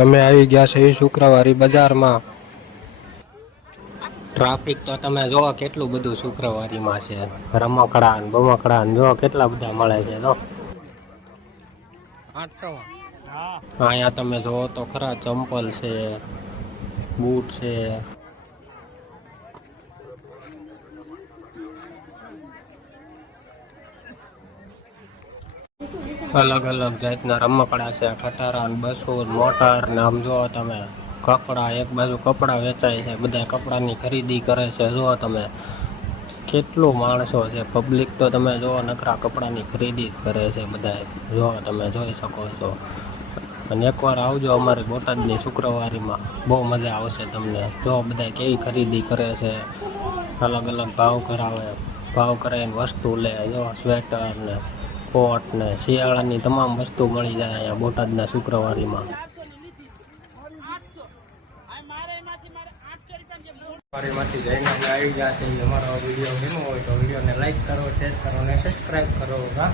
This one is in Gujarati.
અમે આવી ગયા છે શુક્રવારી બજારમાં. ટ્રાફિક તો તમે જોવો કેટલું બધું શુક્રવારીમાં છે. રમકડા ને બમકડા જો કેટલા બધા મળે છે. તો 800 અહીંયા તમે જોવો તો ખરા ચંપલ છે, બૂટ છે. અલગ અલગ જાતના રમકડા છે, ખટારા બસો મોટર ને આમ જુઓ તમે કપડા, એક બાજુ કપડા વેચાય છે, બધા કપડાની ખરીદી કરે છે. જુઓ તમે કેટલું માણસો છે, પબ્લિક તો તમે જુઓ નકરા કપડાની ખરીદી જ કરે છે બધા. જો તમે જોઈ શકો છો. અને એકવાર આવજો અમારી બોટાદની શુક્રવારીમાં, બહુ મજા આવશે તમને. જો બધા કેવી ખરીદી કરે છે, અલગ અલગ ભાવ કરાવે, ભાવ કરાવીને વસ્તુ લે. જો સ્વેટર ને કોટ ને શિયાળાની તમામ વસ્તુ મળી જાય અહીંયા બોટાદના શુક્રવારીમાં. માંથી જઈને અમે આવી ગયા છે. અમારો વિડીયો ગમ્યો હોય તો વિડીયોને લાઈક કરો, શેર કરો અને સબસ્ક્રાઈબ કરો. હા.